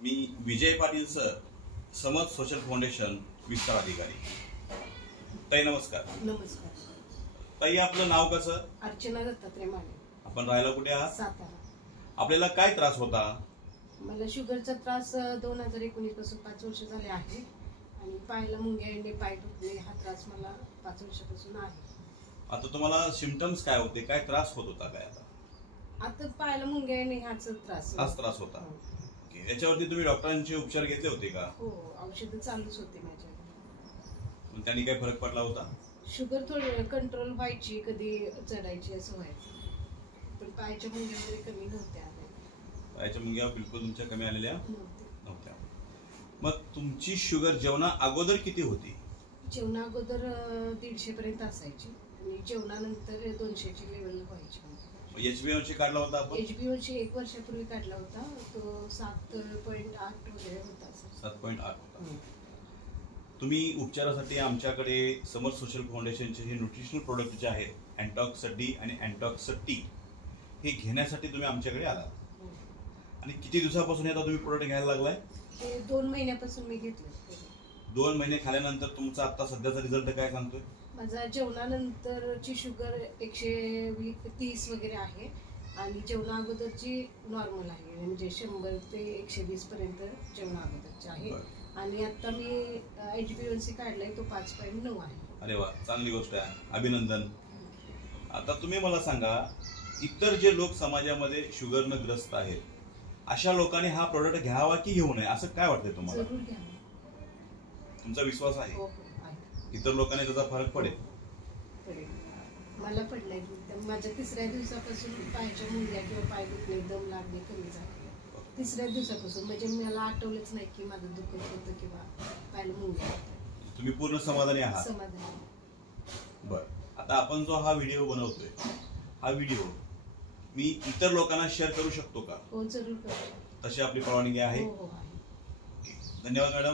मी Vijay Patil sir, समर्थ social foundation विस्तार अधिकारी. ताई नमस्कार. नमस्कार ताई, आपलं नाव कसं? अर्चना दत्तात्रय माने. आपण राहायला कुठे आहात? सातारा. आपल्याला काय त्रास होता? मला शुगरचा त्रास 2019 पासून 5 वर्ष झाले आहे आणि पायाला मुंग्या येणे, पाय दुखणे हा त्रास मला 5 वर्षापासून आहे. आता तुम्हाला सिम्पटम्स काय होते? काय त्रास होत होता? काय आता पायाला मुंग्या येणे हाच त्रास होता. याच्यावरती तुम्ही डॉक्टरांचे उपचार घेतले होते का? हो, औषधं चालूच होते माझ्या. त्यांनी काय फरक पडला होता? शुगर थोडी कंट्रोल व्हायची, कधी चढायची असं व्हायचं, पण पायाच्या मुंग्या वगैरे कमी नव्हत्या. पायाच्या मुंग्या बिलकुल तुमच्या कमी आलेल्या नव्हत्या. मग तुमची शुगर जेवणा अगोदर किती होती? जेवणा अगोदर 150 पर्यंत असायची आणि जेवणानंतर 200ची लेवल व्हायची. HbA1c काढला होता आपण? HbA1c 1 वर्षापूर्वी काढला होता, तो 7.8 वगैरे होता. 7.8 होता. तुम्ही उपचारासाठी आमच्याकडे समर्थ सोशल फाउंडेशनचे हे न्यूट्रिशनल प्रोडक्ट जे आहेत, अँटॉक्स डी आणि अँटॉक्स टी, हे घेण्यासाठी तुम्ही आमच्याकडे आलात. आणि किती दिवसापासून आता तुम्ही प्रोडक्ट घ्यायला लागलाय? 2 महिन्यापासून मी घेतलं. 2 महिने खाल्यानंतर तुमचा आता सध्याचा रिझल्ट काय सांगतोय? माझा जेवणानंतरची शुगर 130 वगैरे आहे आणि जेवणा अगोदरची नॉर्मल आहे, म्हणजे 100 ते 120 पर्यंत जेवणा अगोदरची आहे. आणि आता मी HbA1c काढलाय, तो 5.9 आहे. अरे वा, चांगली गोष्ट आहे, अभिनंदन. आता तुम्ही मला सांगा, इतर जे लोक समाजामध्ये शुगरनं ग्रस्त आहेत, अशा लोकांनी हा प्रोडक्ट घ्यावा की घेऊ नये, असं काय वाटतंय तुम्हाला? जरूर घ्यावा. तुमचा विश्वास आहे? हो, आहे. इतर लोकांनी त्याचा फरक पडेल? मला पडलाय. माझ्या 3ऱ्या दिवसापासून पायाच्या मुंग्या किंवा पाय दुखणे, दम लागणे कमी झाले. 3ऱ्या दिवसापासून, म्हणजे मला आठवलंच नाही की माझं दुखत होतं किंवा पायाला मुंग्या होत्या. तुम्ही पूर्ण समाधानी आहात? समाधानी. बर. आता आपण जो हा व्हिडिओ बनवतोय, हा व्हिडिओ मी इतर लोकांना शेअर करू शकतो का? हो, जरूर करू. तशी आपली परवानगी आहे? हो, आहे. धन्यवाद मॅडम.